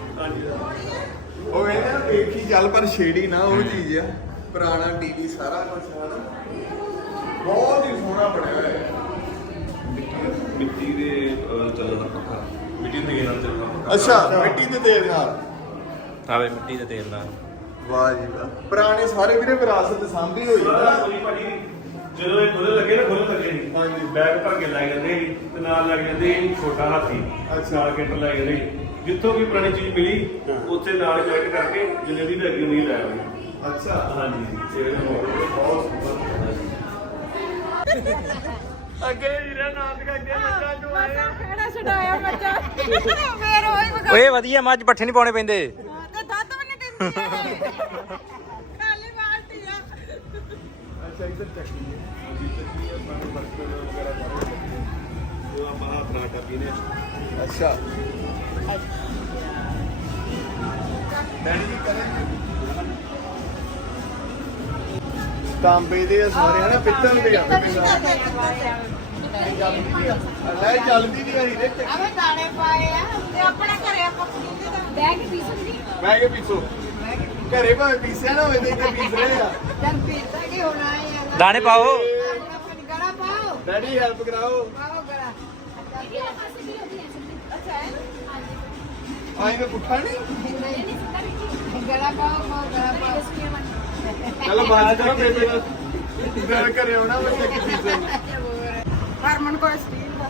ਉਹ ਕਹਿੰਦੇ ਨਾ ਵੇਖੀ ਚੱਲ ਪਰ ਛੇੜੀ ਨਾ ਉਹ ਚੀਜ਼ ਆ ਪੁਰਾਣਾ ਟੀਵੀ ਸਾਰਾ ਕੁਝ ਹੈ ਨਾ ਬਹੁਤ ਹੀ ਸੋਹਣਾ ਬਣਿਆ ਹੋਇਆ ਹੈ
ਮਿੱਟੀ ਦੇ ਚੱਲਣ ਦਾ ਪੱਖਾ ਮਿੱਟੀ ਦੇ ਨਾਲ ਚੱਲਣ ਦਾ ਪੱਖਾ
ਅੱਛਾ ਮਿੱਟੀ ਦੇ ਤੇਲ ਨਾਲ
ਆਵੇ ਮਿੱਟੀ ਦੇ ਤੇਲ ਨਾਲ
ਵਾਹ ਜੀ ਵਾਹ ਪੁਰਾਣੇ ਸਾਰੇ ਵੀਰੇ ਵਿਰਾਸਤ ਸਾਂਭੀ ਹੋਈ
ਸਾਰਾ
ਹੈ
ਕੋਈ ਭਾਜੀ ਜਦੋਂ ਇਹ ਖੁੱਲ੍ਹਣ ਲੱਗੇ ਨਾ ਖੁੱਲ੍ਹਣ ਲੱਗੇ ਸੀ
ਹਾਂਜੀ।
ਬੈਗ ਭਰ ਕੇ ਲੈ ਜਾਂਦੇ ਸੀ ਤੇ ਨਾਲ ਲੱਗ ਜਾਂਦੇ ਸੀ ਛੋਟਾ ਹਾਥੀ ਨਾਲ ਕਿੱਟ ਲੈ ਜਾਂਦੇ ਸੀ ਜਿੱਥੋਂ ਵੀ ਪੁਰਾਣੀ ਚੀਜ਼ ਮਿਲੀ ਉੱਥੇ ਨਾਲ ਕਲੈਕਟ ਕਰਕੇ ਜਿੰਨੇ ਦੀ ਲੱਗੀ ਨਹੀਂ ਲੈ ਆਉਂਦੇ
ਅੱਛਾ
ਹਾਂਜੀ ਸੇਲ ਬਹੁਤ
ਅੱਗੇ ਵੀਰੇ ਨਾਮ ਅੱਗੇ ਬੱਚਾ ਜੋ ਆਇਆ
ਕਿਹੜਾ ਛਡਾਇਆ ਬੱਚਾ ਫੇਰ ਉਹੀ ਵਗਾ
ਓਏ ਵਧੀਆ ਮੱਝ ਪੱਠੇ ਨਹੀਂ ਪਾਉਣੇ ਪੈਂਦੇ
ਤੇ ਦੁੱਧ ਵੀ ਨਹੀਂ ਦਿੰਦੀ ਇਹ। ਖਾਲੀ ਬਾਲਟੀ ਆ
ਅੱਛਾ ਇੱਧਰ ਚੱਕੀ ਹੈ
ਜੋ ਆਪਾਂ ਹੱਥ ਨਾਲ ਕਰ ਪੀਨੇ
ਅੱਛਾ ਡੈਡੀ ਜੀ ਕਰੇ ਤਾਂਬੇ ਦੇ ਆ ਸਾਰੇ ਹਨਾ ਪਿੱਤਲ ਦੇ ਆ ਲੈ ਚੱਲਦੀ ਨਹੀਂ ਆਈ ਰੇ
ਆਵੇ ਦਾਣੇ ਪਾਏ ਆ ਤੇ ਆਪਣੇ ਘਰੇ ਆਪਾਂ ਪੀਂਦੇ ਤਾਂ ਬੈਗ ਪੀਸਣ ਦੀ
ਮੈਂ ਕੇ ਪੀਸੋ ਘਰੇ ਭਾਵੇਂ ਪੀਸਿਆ ਨਾ ਹੋਵੇ ਤੇ ਇੱਥੇ ਪੀਸ ਰਹੇ ਆ
ਜਦ ਪੀਤਾ ਕੀ ਹੋਣਾ ਹੈ
ਦਾਣੇ ਪਾਓ
ਆਪਣੀ ਗਲਾ ਪਾਓ
ਡੈਡੀ ਹੈਲਪ ਕਰਾਓ
ਪਾਓ ਗਲਾ ਅੱਛਾ ਹੈ
ਆਈ ਨੂੰ ਪੁੱਠਾ ਨਹੀਂ
ਗਲਾ ਪਾਓ ਗਲਾ ਪਾਓ
ਚਲੋ ਬਾਤ ਕਰੋ ਬੇਬੇ ਨਾਲ ਗੱਲ ਘਰੇ ਆਉਣਾ ਬੱਚਾ ਕੀ ਪੀਸੇ
ਹਰਮਨ ਕੋ ਸਟੀਲ ਦਾ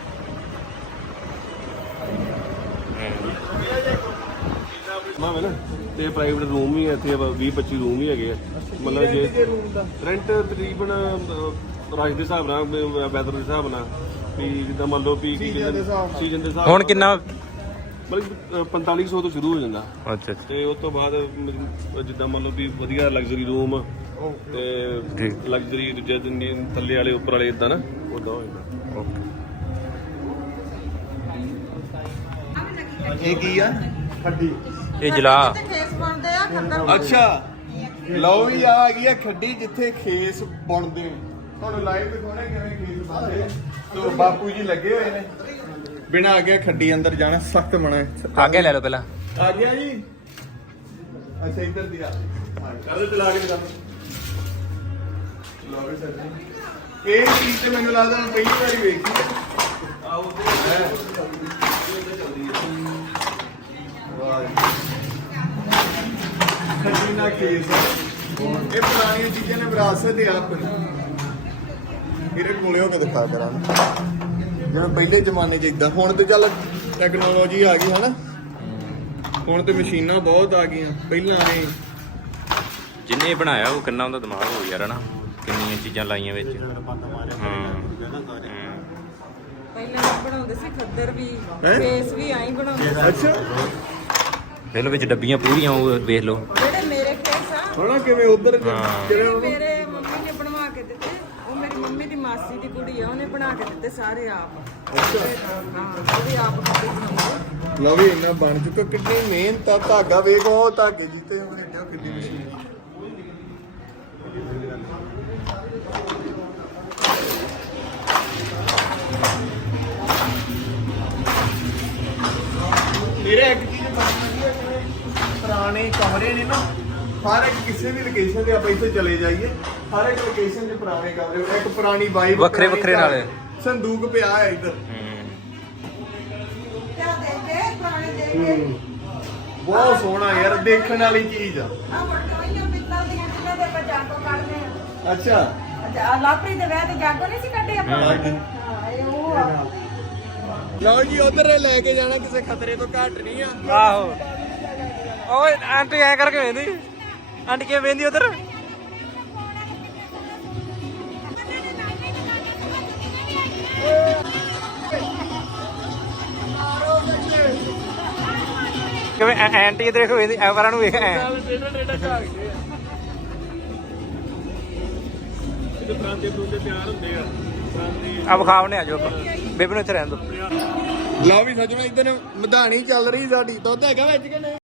ਮਾਵੇਂ ਨਾ ਤੇ ਪ੍ਰਾਈਵੇਟ ਰੂਮ ਵੀ ਇੱਥੇ 20-25 ਰੂਮ ਵੀ ਹੈਗੇ ਆ ਮਤਲਬ ਜੇ ਰੈਂਟ ਤਕਰੀਬਨ ਰਾਜ ਦੇ ਹਿਸਾਬ ਨਾਲ ਵੈਦਰ ਦੇ ਹਿਸਾਬ ਨਾਲ ਵੀ ਜਿੱਦਾਂ ਮੰਨ ਲਓ ਵੀ
Season ਦੇ ਹਿਸਾਬ ਨਾਲ।
ਸੀਜ਼ਨ ਦੇ ਹਿਸਾਬ
ਹੁਣ ਕਿੰਨਾ
ਮਤਲਬ 4500 ਤੋਂ ਸ਼ੁਰੂ ਹੋ ਜਾਂਦਾ
ਅੱਛਾ ਅੱਛਾ
ਤੇ ਉਸ ਤੋਂ ਬਾਅਦ ਜਿੱਦਾਂ ਮੰਨ ਲਓ ਵੀ ਵਧੀਆ ਲਗਜ਼ਰੀ ਰੂਮ ਤੇ
ਠੀਕ।
ਲਗਜ਼ਰੀ ਦੂਜੇ ਦਿਨ ਥੱਲੇ ਵਾਲੇ ਉੱਪਰ ਵਾਲੇ ਇਦਾਂ ਨਾ ਉਦਾਂ ਹੋ ਜਾਂਦਾ
ਇਹ ਕੀ ਆ ਖੱਡੀ
ਇਹ ਜਲਾ
ਖੇਸ ਬਣਦੇ ਆ ਖੰਦਰ
ਅੱਛਾ ਲਓ ਵੀ ਆ ਗਈ ਆ ਖੱਡੀ ਜਿੱਥੇ ਖੇਸ ਬੁਣਦੇ ਨੇ ਤੁਹਾਨੂੰ ਲਾਈਵ ਦਿਖਾਉਣੇ ਕਿਵੇਂ ਖੇਸ ਬਣਦੇ ਆ। ਤੋ ਬਾਪੂ ਜੀ ਲੱਗੇ ਹੋਏ ਨੇ ਬਿਨਾਂ ਆ ਗਿਆ ਖੱਡੀ ਅੰਦਰ ਜਾਣਾ ਸਖਤ ਮਨਾ ਹੈ
ਅੱਗੇ ਲੈ ਲਓ ਪਹਿਲਾਂ
ਆ ਗਿਆ ਜੀ ਅੱਛਾ ਇੱਧਰ ਦੀ ਆ
ਕਰਦੇ ਚਲਾ ਕੇ ਦਿਖਾ
ਲਓ ਵੀ ਸਰ ਇਹ ਚੀਜ਼ ਤੇ ਮੈਨੂੰ ਲੱਗਦਾ ਮੈਂ ਪਹਿਲੀ ਵਾਰੀ ਵੇਖੀ ਹੈ
ਆਓ ਤੇ ਚੱਲਦੀ ਹੈ
ਵਾਹ ਜੀ। ਖੱਡੀ ਨਾਲ ਖੇਸ ਇਹ ਪੁਰਾਣੀਆਂ ਚੀਜ਼ਾਂ ਨੇ ਵਿਰਾਸਤ ਹੈ ਆਪਣੀ ਮੇਰੇ ਕੋਲੇ ਹੋ ਕੇ ਦਿਖਾ ਕਰਾਂ ਜਿਵੇਂ ਪਹਿਲੇ ਜ਼ਮਾਨੇ 'ਚ ਇਦਾਂ ਹੁਣ ਤੇ ਚੱਲ ਟੈਕਨੋਲੋਜੀ ਆ ਗਈ ਹਨਾ ਹੁਣ ਤੇ ਮਸ਼ੀਨਾਂ ਬਹੁਤ ਆ ਗਈਆਂ ਪਹਿਲਾਂ ਨੇ
ਜਿੰਨੇ ਬਣਾਇਆ ਉਹ ਕਿੰਨਾ ਉਹਦਾ ਦਿਮਾਗ ਹੋ ਯਾਰ ਹਨਾ ਕਿੰਨੀਆਂ ਚੀਜ਼ਾਂ ਲਾਈਆਂ ਵਿੱਚ ਹਾਂ
ਪਹਿਲਾਂ ਬਣਾਉਂਦੇ ਸੀ ਖੱਦਰ ਵੀ
ਹੈਂ?
ਫੇਸ ਵੀ ਆਈ ਬਣਾਉਂਦੇ ਸੀ।
ਅੱਛਾ
ਦੇਖ ਲਓ ਵਿੱਚ ਡੱਬੀਆਂ ਪੂਰੀਆਂ ਉਹ ਵੇਖ ਲਓ
ਜਿਹੜੇ ਮੇਰੇ ਫੇਸ ਆ
ਹਣਾ ਕਿਵੇਂ ਉਧਰ ਕਿਵੇਂ ਉਹਨੂੰ
ਮੇਰੇ ਮੰਮੀ ਨੇ ਬਣਵਾ ਕੇ ਦਿੱਤੇ ਉਹ ਮੇਰੀ ਮੰਮੀ ਦੀ ਮਾਸੀ ਦੀ ਕੁੜੀ ਆ ਉਹਨੇ ਬਣਾ ਕੇ ਦਿੱਤੇ ਸਾਰੇ ਆਪ
ਅੱਛਾ
ਹਾਂ ਉਹ ਵੀ ਆਪ ਕੱਪੜੇ ਬਣਾਉਂਦੇ
ਲਓ ਵੀ ਇੰਨਾ ਬਣ ਚੁੱਕਾ ਕਿੰਨੀ ਮਿਹਨਤ ਆ ਧਾਗਾ ਵੇਖੋ ਉਹ ਧਾਗੇ ਜਿੱਤੇ ਹੋਏ ਏਡਾ ਕਿੰਨੀ ਮਸ਼ੀਨ ਵੀਰੇ ਇੱਕ ਚੀਜ਼ ਬਣਦੀ ਹੈ ਜਿਵੇਂ ਪੁਰਾਣੇ ਕਮਰੇ ਨੇ ਨਾ ਹਰ ਇੱਕ ਕਿਸੇ ਵੀ ਲੋਕੇਸ਼ਨ ਤੇ ਆਪਾਂ ਇੱਥੇ ਚਲੇ ਜਾਈਏ ਹਰ ਇੱਕ ਲੋਕੇਸ਼ਨ 'ਚ ਪੁਰਾਣੇ ਕਮਰੇ ਇੱਕ ਪੁਰਾਣੀ ਵਾਈਬ
ਵੱਖਰੇ ਵੱਖਰੇ ਨਾਲ।
ਸੰਦੂਕ ਪਿਆ ਹੈ ਇੱਧਰ
ਕਿਆ ਦੇਖੇ ਪੁਰਾਣੇ ਦੇਖੇ
ਬਹੁਤ ਸੋਹਣਾ ਯਾਰ ਦੇਖਣ ਵਾਲੀ ਚੀਜ਼ ਆ
ਆ ਵਟਾਈਆਂ ਪਿੱਤਲ ਦੀਆਂ ਜਿਨ੍ਹਾਂ ਦੇ ਆਪਾਂ ਜਾਗੋ ਕੱਢਦੇ ਆ
ਅੱਛਾ
ਲਾਪਰੀ ਦੇ ਵਿਆਹ ਤੇ ਜਾਗੋ ਨਹੀਂ ਸੀ ਕੱਢੇ ਆਪਾਂ ਹਾਂ ਇਹ ਉਹ ਆ
ਲਓ ਜੀ ਉਧਰ ਲੈ ਕੇ ਜਾਣਾ ਕਿਸੇ ਖਤਰੇ ਤੋਂ ਘੱਟ ਨਹੀਂ ਆ
ਆਹੋ ਓਏ ਆਂਟੀ ਐ ਕਰਕੇ ਵੇਂਦੀ ਆਂਟੀ ਕਿਵੇਂ ਵੇਂਦੀ ਉਧਰ ਕਿਵੇਂ ਆਂਟੀ ਇਧਰ ਦੇਖੋ ਵੇਂਦੀ ਐਵਰਾਂ ਨੂੰ ਵੇਖ ਐ
ਇਹਦੇ ਪ੍ਰਾਂਤੇ ਪ੍ਰੂੰਤੇ ਤਿਆਰ ਹੁੰਦੇ ਆ ਪ੍ਰਾਂਤੇ
ਆ ਵਿਖਾਵਨੇ ਆ ਜੋ ਬੇਬੇ ਨੂੰ ਇੱਥੇ ਰਹਿਣ ਦੋ
ਲਓ ਵੀ ਸੱਜਣਾ ਇੱਧਰ ਮਧਾਣੀ ਚੱਲ ਰਹੀ ਸਾਡੀ ਦੁੱਧ ਹੈਗਾ ਵਿੱਚ ਕਿ ਨਹੀਂ